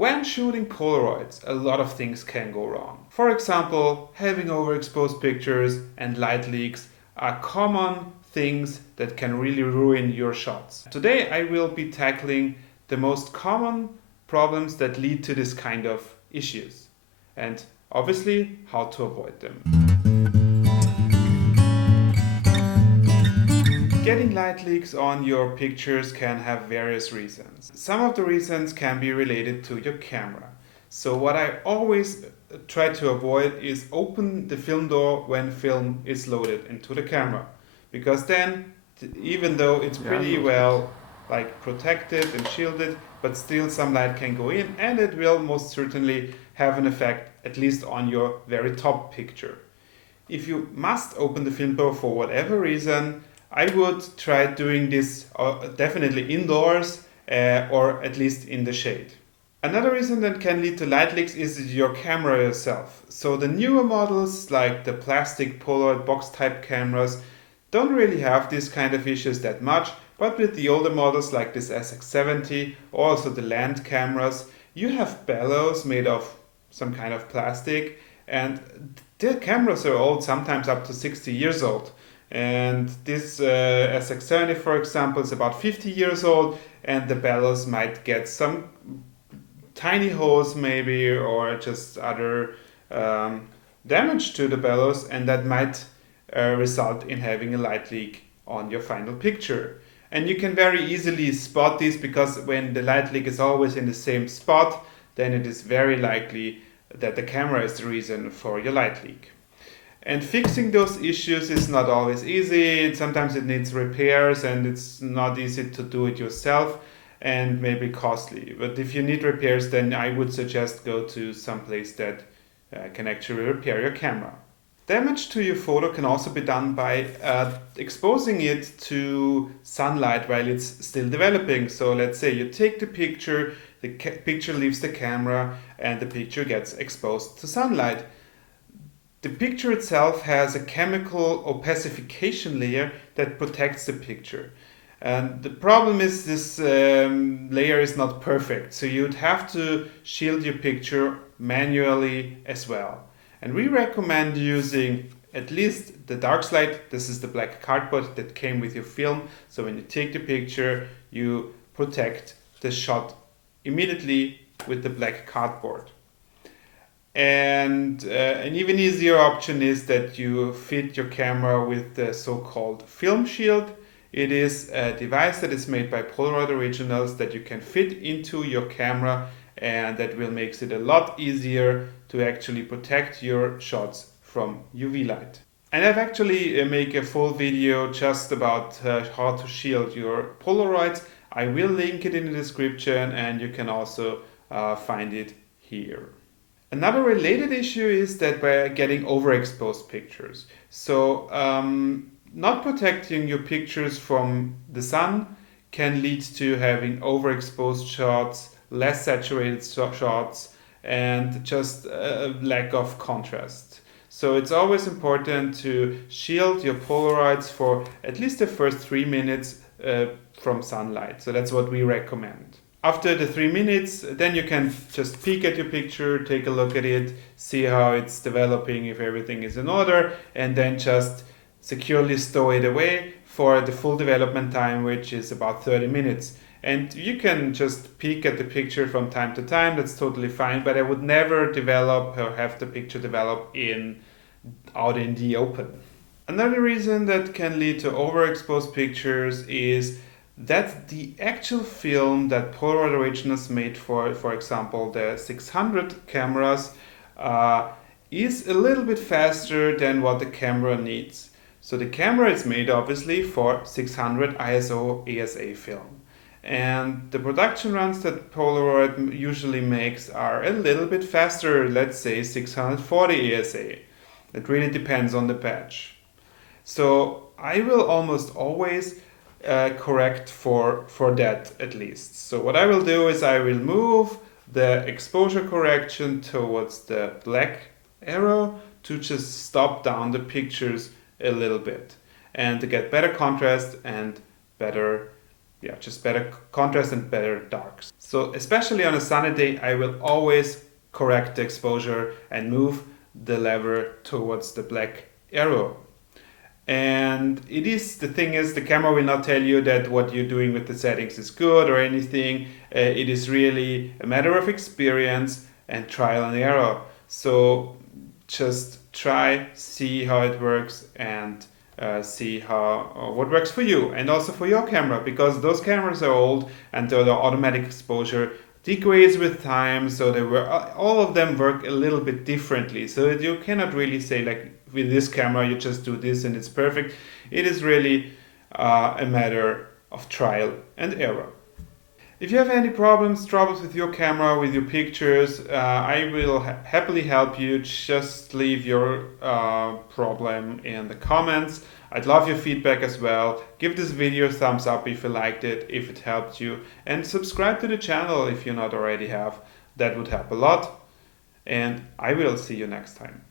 When shooting Polaroids, a lot of things can go wrong. For example, having overexposed pictures and light leaks are common things that can really ruin your shots. Today I will be tackling the most common problems that lead to this kind of issues and obviously how to avoid them. Getting light leaks on your pictures can have various reasons. Some of the reasons can be related to your camera. So what I always try to avoid is open the film door when film is loaded into the camera. Because then, even though it's pretty well protected and shielded, but still some light can go in and it will most certainly have an effect, at least on your very top picture. If you must open the film door for whatever reason, I would try doing this definitely indoors or at least in the shade. Another reason that can lead to light leaks is your camera itself. So the newer models like the plastic Polaroid box type cameras don't really have these kind of issues that much, but with the older models like this SX70 or also the land cameras, you have bellows made of some kind of plastic and the cameras are old, sometimes up to 60 years old. And this SX70, for example, is about 50 years old and the bellows might get some tiny holes maybe or just other damage to the bellows, and that might result in having a light leak on your final picture. And you can very easily spot this because when the light leak is always in the same spot, then it is very likely that the camera is the reason for your light leak. And fixing those issues is not always easy. Sometimes it needs repairs and it's not easy to do it yourself and maybe costly. But if you need repairs, then I would suggest go to some place that can actually repair your camera. Damage to your photo can also be done by exposing it to sunlight while it's still developing. So let's say you take the picture leaves the camera and the picture gets exposed to sunlight. The picture itself has a chemical opacification layer that protects the picture. And the problem is this layer is not perfect, so you'd have to shield your picture manually as well. And we recommend using at least the dark slide. This is the black cardboard that came with your film. So when you take the picture, you protect the shot immediately with the black cardboard. And an even easier option is that you fit your camera with the so-called film shield. It is a device that is made by Polaroid Originals that you can fit into your camera, and that will make it a lot easier to actually protect your shots from UV light. And I've actually made a full video just about how to shield your Polaroids. I will link it in the description and you can also find it here. Another related issue is that by getting overexposed pictures. So not protecting your pictures from the sun can lead to having overexposed shots, less saturated shots, and just a lack of contrast. So it's always important to shield your Polaroids for at least the first 3 minutes from sunlight. So that's what we recommend. After the 3 minutes, then you can just peek at your picture, take a look at it, see how it's developing, if everything is in order, and then just securely stow it away for the full development time, which is about 30 minutes. And you can just peek at the picture from time to time, that's totally fine, but I would never develop or have the picture develop out in the open. Another reason that can lead to overexposed pictures is that the actual film that Polaroid Originals made for example, the 600 cameras, is a little bit faster than what the camera needs. So the camera is made obviously for 600 ISO ASA film. And the production runs that Polaroid usually makes are a little bit faster, let's say 640 ASA. It really depends on the batch. So I will almost always correct for that at least. So what I will do is I will move the exposure correction towards the black arrow to just stop down the pictures a little bit and to get better contrast and better yeah, just better contrast and better darks. So especially on a sunny day, I will always correct the exposure and move the lever towards the black arrow. And the thing is, the camera will not tell you that what you're doing with the settings is good or anything. It is really a matter of experience and trial and error. So just try, see how it works, and see how what works for you and also for your camera, because those cameras are old and the automatic exposure degrades with time, so all of them work a little bit differently. So you cannot really say like with this camera you just do this and it's perfect. It is really a matter of trial and error. If you have any troubles with your camera, with your pictures, I will happily help you. Just leave your problem in the comments. I'd love your feedback as well. Give this video a thumbs up if you liked it, if it helped you, and subscribe to the channel if you not already have. That would help a lot. And I will see you next time.